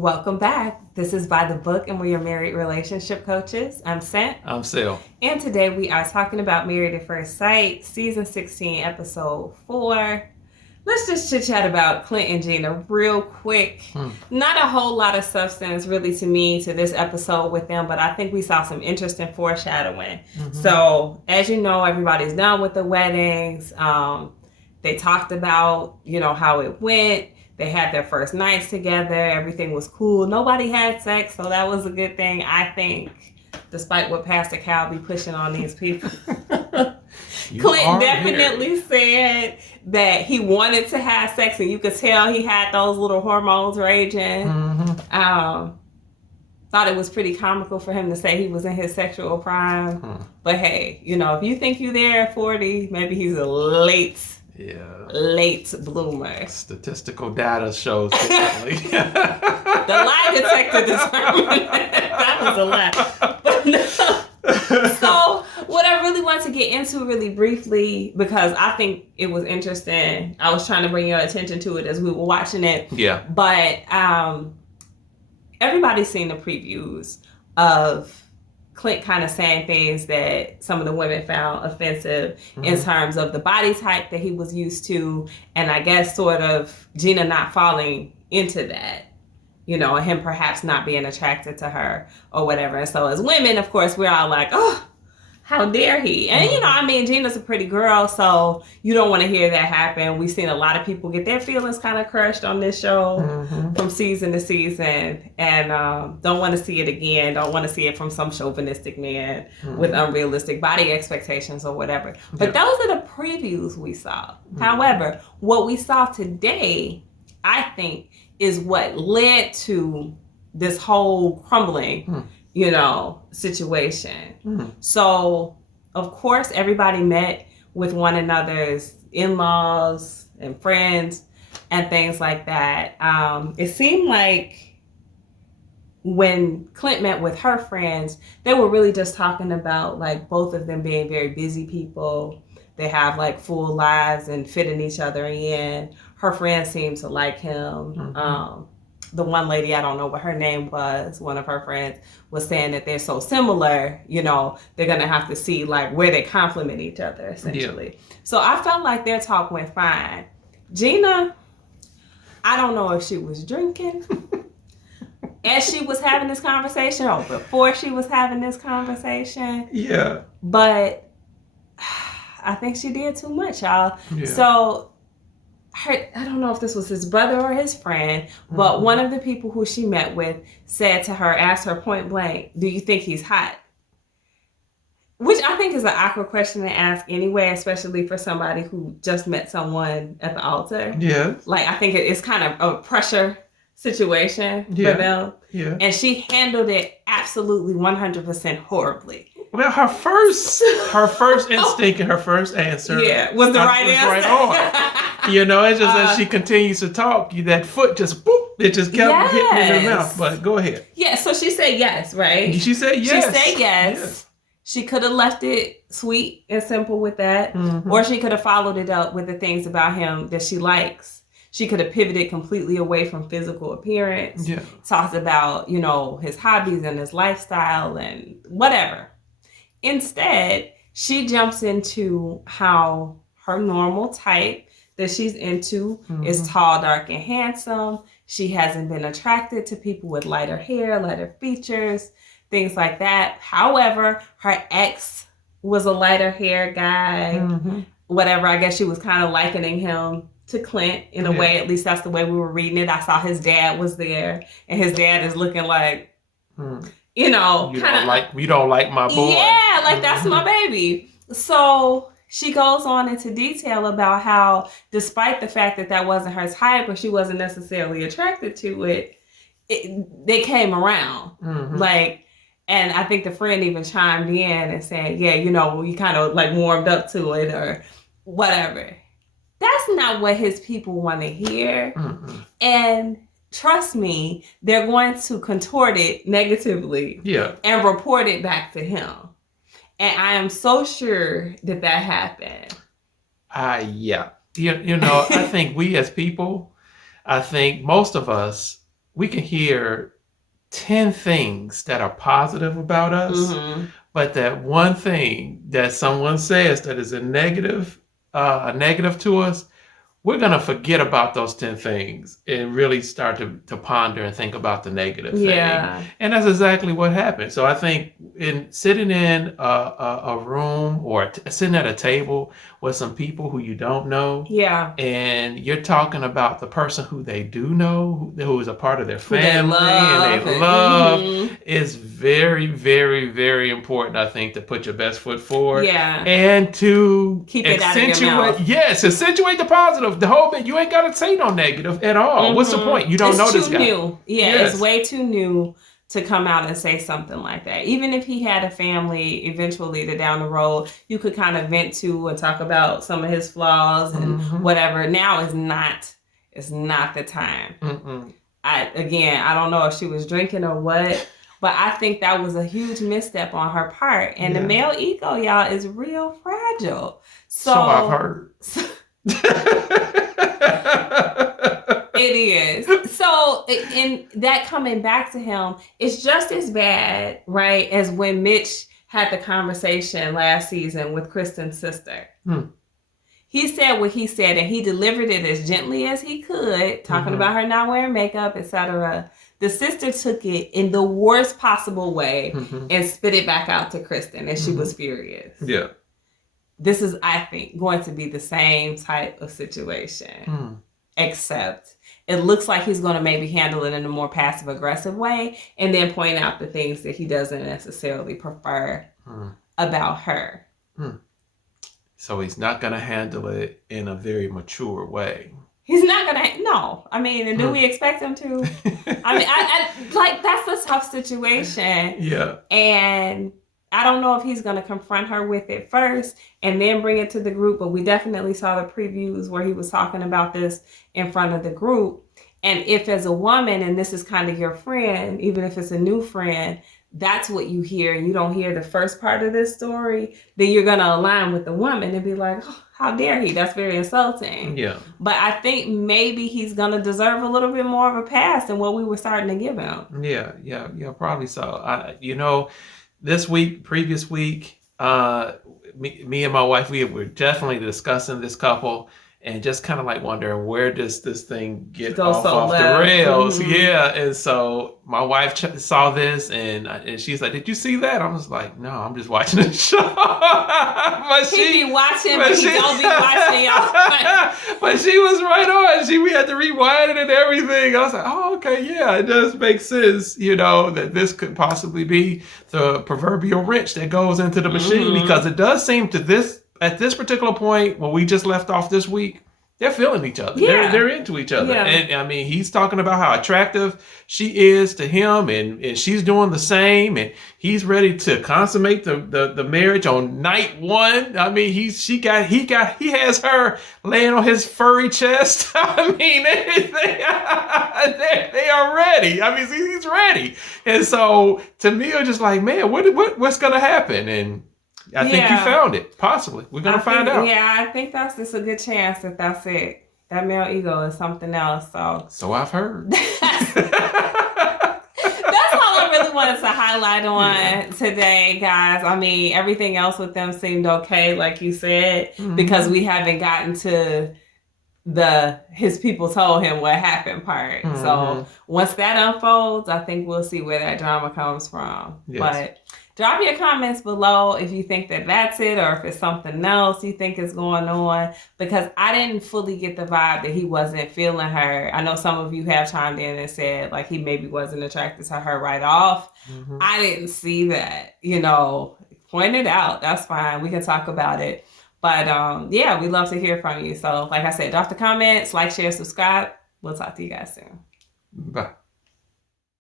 Welcome back. This is By the Book, and we're your married relationship coaches. I'm Sent. I'm Sil. And today we are talking about Married at First Sight, Season 16, Episode 4. Let's just chit-chat about Clint and Gina real quick. Not a whole lot of substance, really, to me, to this episode with them, but I think we saw some interesting foreshadowing. So, as you know, everybody's done with the weddings. They talked about, how it went. They had their first nights together. Everything was cool. Nobody had sex, so that was a good thing, I think, despite what Pastor Cal be pushing on these people. Clint definitely said that he wanted to have sex, and you could tell he had those little hormones raging. Thought it was pretty comical for him to say he was in his sexual prime. But hey, if you think you're there at 40, maybe he's a late bloomer. Statistical data shows differently. The lie detector determined that was a lie. But no. So what I really want to get into really briefly, because I think it was interesting. I was trying to bring your attention to it as we were watching it. Yeah. But everybody's seen the previews of Clint kind of saying things that some of the women found offensive in terms of the body type that he was used to, and I guess sort of Gina not falling into that, and him perhaps not being attracted to her or whatever. And so as women, of course, we're all like, oh, how dare he? And, Gina's a pretty girl, so you don't want to hear that happen. We've seen a lot of people get their feelings kind of crushed on this show from season to season, and don't want to see it again. Don't want to see it from some chauvinistic man with unrealistic body expectations or whatever. But those are the previews we saw. However, what we saw today, I think, is what led to this whole crumbling situation. So, of course, everybody met with one another's in-laws and friends and things like that. It seemed like when Clint met with her friends, they were really just talking about both of them being very busy people. They have full lives and fitting each other in. Her friends seemed to like him. The one lady, I don't know what her name was, one of her friends was saying that they're so similar, they're going to have to see where they complement each other, essentially. Yeah. So I felt like their talk went fine. Gina, I don't know if she was drinking as she was having this conversation or before she was having this conversation. Yeah. But I think she did too much, y'all. Yeah. So I don't know if this was his brother or his friend, but one of the people who she met with said to her, asked her point blank, do you think he's hot? Which I think is an awkward question to ask anyway, especially for somebody who just met someone at the altar. Yeah. I think it's kind of a pressure situation for them. Yeah. And she handled it absolutely 100% horribly. Well, her first instinct and her first answer was the right answer. Right on. It's just as she continues to talk, that foot just boop, it just kept hitting in her mouth. But go ahead. Yeah, so she said yes, right? She said yes. She said yes. She could have left it sweet and simple with that, or she could have followed it up with the things about him that she likes. She could have pivoted completely away from physical appearance. Yeah. Talked about, his hobbies and his lifestyle and whatever. Instead, she jumps into how her normal type that she's into is tall, dark, and handsome. She hasn't been attracted to people with lighter hair, lighter features, things like that. However, her ex was a lighter hair guy, whatever. I guess she was kind of likening him to Clint in a way. At least that's the way we were reading it. I saw his dad was there, and his dad is looking like... you don't like my boy. Yeah, that's my baby. So she goes on into detail about how, despite the fact that wasn't her type or she wasn't necessarily attracted to it, they came around. And I think the friend even chimed in and said, you kind of warmed up to it or whatever. That's not what his people want to hear. And trust me, they're going to contort it negatively and report it back to him. And I am so sure that happened. Yeah. I think we as people, I think most of us we can hear 10 things that are positive about us, but that one thing that someone says that is a negative to us, we're going to forget about those 10 things and really start to ponder and think about the negative thing. And that's exactly what happened. So I think sitting in a room or sitting at a table with some people who you don't know, and you're talking about the person who they do know, who is a part of their family and they love, is very, very, very important, I think, to put your best foot forward. And to keep it out of your mouth. Yes, accentuate the positive. The whole bit, you ain't got to say no negative at all. What's the point? You don't know this guy. It's too new. It's way too new to come out and say something like that. Even if he had a family, eventually down the road, you could kind of vent to and talk about some of his flaws and whatever. Now is not the time. I don't know if she was drinking or what, but I think that was a huge misstep on her part. And the male ego, y'all, is real fragile. So I've heard. It is. So, in that coming back to him, it's just as bad, right, as when Mitch had the conversation last season with Kristen's sister. He said what he said, and he delivered it as gently as he could, talking about her not wearing makeup, etc. The sister took it in the worst possible way and spit it back out to Kristen, and she was furious. This is, I think, going to be the same type of situation, except it looks like he's going to maybe handle it in a more passive-aggressive way and then point out the things that he doesn't necessarily prefer about her. So he's not going to handle it in a very mature way. He's not going to, no. I mean, and do we expect him to? I mean, I like, that's a tough situation. And I don't know if he's going to confront her with it first and then bring it to the group, but we definitely saw the previews where he was talking about this in front of the group. And if as a woman, and this is kind of your friend, even if it's a new friend, that's what you hear and you don't hear the first part of this story, then you're going to align with the woman and be like, oh, how dare he? That's very insulting. But I think maybe he's going to deserve a little bit more of a pass than what we were starting to give him. Yeah, probably so. Previous week, me and my wife, we were definitely discussing this couple and just kind of like wondering, where does this thing get off the rails? And so my wife saw this and she's like, did you see that? I was like, no, I'm just watching the show. He be watching, but he don't be watching, y'all. But she was right on. We had to rewind it and everything. I was like, oh, okay, yeah, it does make sense, that this could possibly be the proverbial wrench that goes into the machine, because it does seem at this particular point where we just left off this week, they're feeling each other. They're into each other. And I mean, he's talking about how attractive she is to him, and she's doing the same, and he's ready to consummate the marriage on night one. I mean, he has her laying on his furry chest. I mean, they are ready. I mean, he's ready. And so to me, it's just like, man, what's gonna happen? And I think you found it. Possibly. We're going to find out. Yeah, I think that's just a good chance that's it. That male ego is something else. So I've heard. That's all I really wanted to highlight on today, guys. I mean, everything else with them seemed okay, like you said, because we haven't gotten to his people told him what happened part. So once that unfolds, I think we'll see where that drama comes from. But drop your comments below if you think that's it, or if it's something else you think is going on, because I didn't fully get the vibe that he wasn't feeling her. I know some of you have chimed in and said like he maybe wasn't attracted to her right off. I didn't see that. Point it out. That's fine. We can talk about it. But we'd love to hear from you. So like I said, drop the comments, like, share, subscribe. We'll talk to you guys soon. Bye.